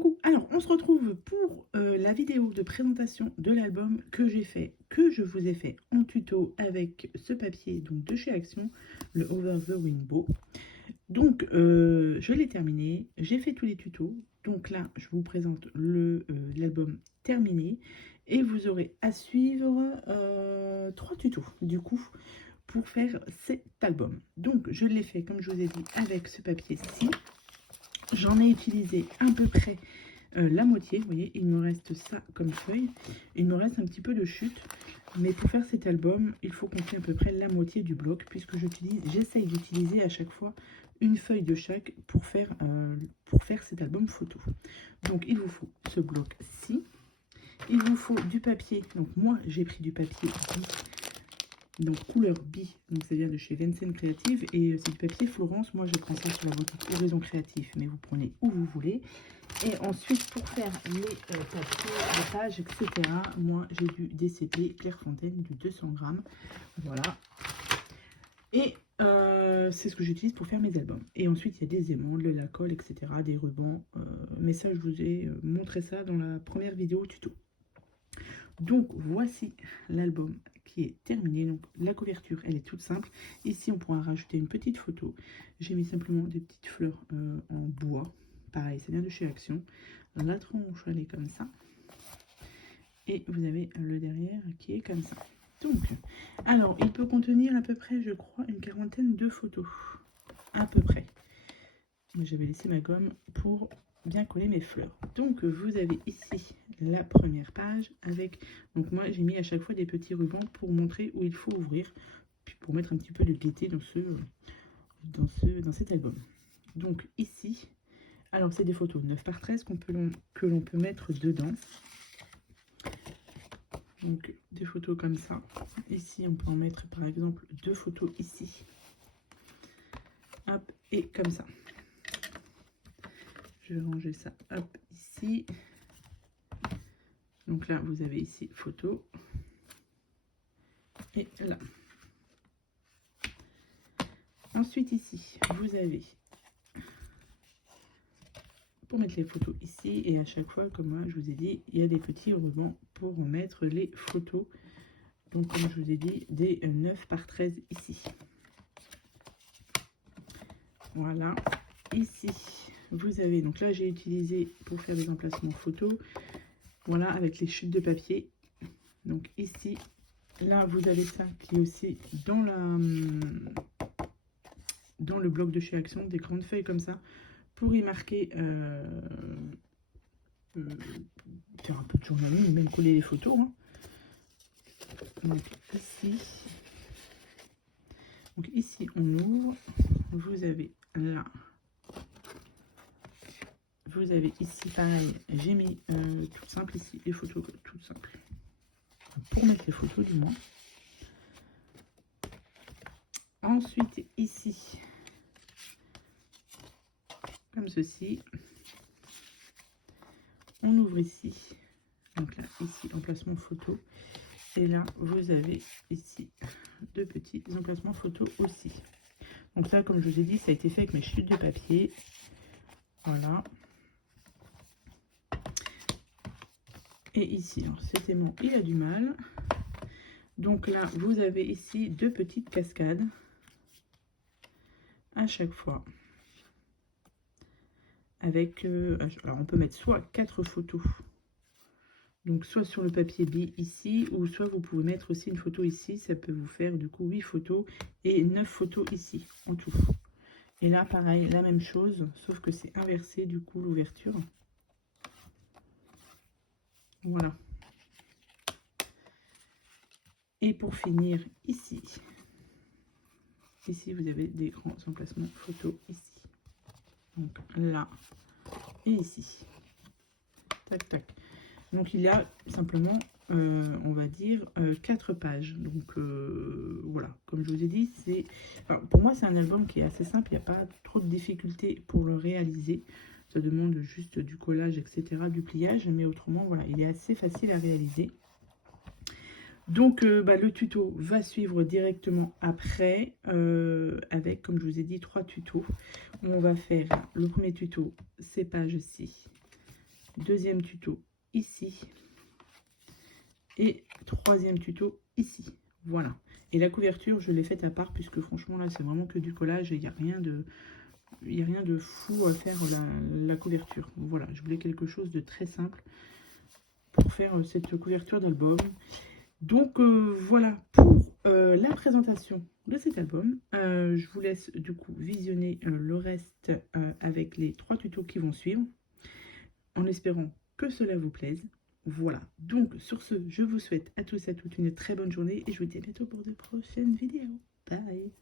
Coucou, alors on se retrouve pour la vidéo de présentation de l'album que je vous ai fait en tuto avec ce papier donc de chez Action, le Over the Rainbow. Donc je l'ai terminé, j'ai fait tous les tutos, donc là je vous présente l'album terminé et vous aurez à suivre 3 tutos du coup pour faire cet album. Donc je l'ai fait comme je vous ai dit avec ce papier-ci. J'en ai utilisé à peu près la moitié, vous voyez, il me reste ça comme feuille. Il me reste un petit peu de chute, mais pour faire cet album, il faut compter à peu près la moitié du bloc, puisque j'essaye d'utiliser à chaque fois une feuille de chaque pour faire cet album photo. Donc il vous faut ce bloc-ci, il vous faut du papier, donc moi j'ai pris du papier donc couleur B, donc ça vient de chez Vincennes Creative, et c'est du papier Florence. Moi je prends ça sur la boutique Horizon Créatif, mais vous prenez où vous voulez. Et ensuite pour faire les papiers, les pages, etc., moi j'ai du DCP Clairefontaine du 200 grammes, voilà. Et c'est ce que j'utilise pour faire mes albums. Et ensuite il y a des aimants, de la colle, etc., des rubans, mais ça je vous ai montré ça dans la première vidéo tuto. Donc voici l'album qui est terminé. Donc la couverture elle est toute simple. Ici on pourra rajouter une petite photo. J'ai mis simplement des petites fleurs en bois. Pareil, ça vient de chez Action. La tronche elle est comme ça. Et vous avez le derrière qui est comme ça. Donc, alors il peut contenir à peu près, je crois, une quarantaine de photos. À peu près. J'avais laissé ma gomme pour bien coller mes fleurs. Donc vous avez ici la première page avec, donc moi j'ai mis à chaque fois des petits rubans pour montrer où il faut ouvrir, puis pour mettre un petit peu de gaieté dans cet album. Donc ici, alors c'est des photos 9 par 13 que l'on peut mettre dedans. Donc des photos comme ça. Ici on peut en mettre par exemple 2 photos ici. Hop, et comme ça. Je vais ranger ça, hop, ici. Donc là, vous avez ici photo. Et là. Ensuite, ici, vous avez pour mettre les photos ici. Et à chaque fois, comme moi, je vous ai dit, il y a des petits rubans pour mettre les photos. Donc, comme je vous ai dit, des 9 par 13 ici. Voilà. Ici, vous avez, donc là, j'ai utilisé pour faire des emplacements photos. Voilà, avec les chutes de papier. Donc ici, là, vous avez ça qui est aussi dans le bloc de chez Action, des grandes feuilles comme ça, pour y marquer, faire un peu de journaling, même coller les photos. Hein. Donc ici, on ouvre, vous avez là. Vous avez ici, pareil, j'ai mis tout simple ici, les photos toutes simples. Pour mettre les photos du moins. Ensuite, ici, comme ceci, on ouvre ici. Donc là, ici, emplacement photo. Et là, vous avez ici 2 petits emplacements photo aussi. Donc là, comme je vous ai dit, ça a été fait avec mes chutes de papier. Voilà. Et ici, alors cet aimant, il a du mal. Donc là, vous avez ici 2 petites cascades à chaque fois. Avec, alors on peut mettre soit 4 photos, donc soit sur le papier B ici, ou soit vous pouvez mettre aussi une photo ici. Ça peut vous faire du coup 8 photos et 9 photos ici en tout. Et là, pareil, la même chose, sauf que c'est inversé du coup l'ouverture. Voilà. Et pour finir, ici, vous avez des grands emplacements photos ici. Donc là et ici. Tac, tac. Donc il y a simplement, on va dire, 4 pages. Donc voilà, comme je vous ai dit, pour moi c'est un album qui est assez simple, il n'y a pas trop de difficultés pour le réaliser. Ça demande juste du collage, etc., du pliage, mais autrement, voilà, il est assez facile à réaliser. Donc le tuto va suivre directement après, avec, comme je vous ai dit, 3 tutos. On va faire le premier tuto, ces pages-ci. deuxième tuto ici et troisième tuto ici. Voilà. Et la couverture, je l'ai faite à part puisque franchement là c'est vraiment que du collage et il n'y a rien de fou à faire la couverture. Voilà, je voulais quelque chose de très simple pour faire cette couverture d'album. Donc voilà pour la présentation de cet album. Je vous laisse du coup visionner le reste avec les 3 tutos qui vont suivre, en espérant que cela vous plaise. Voilà, donc sur ce, je vous souhaite à tous et à toutes une très bonne journée et je vous dis à bientôt pour de prochaines vidéos. Bye!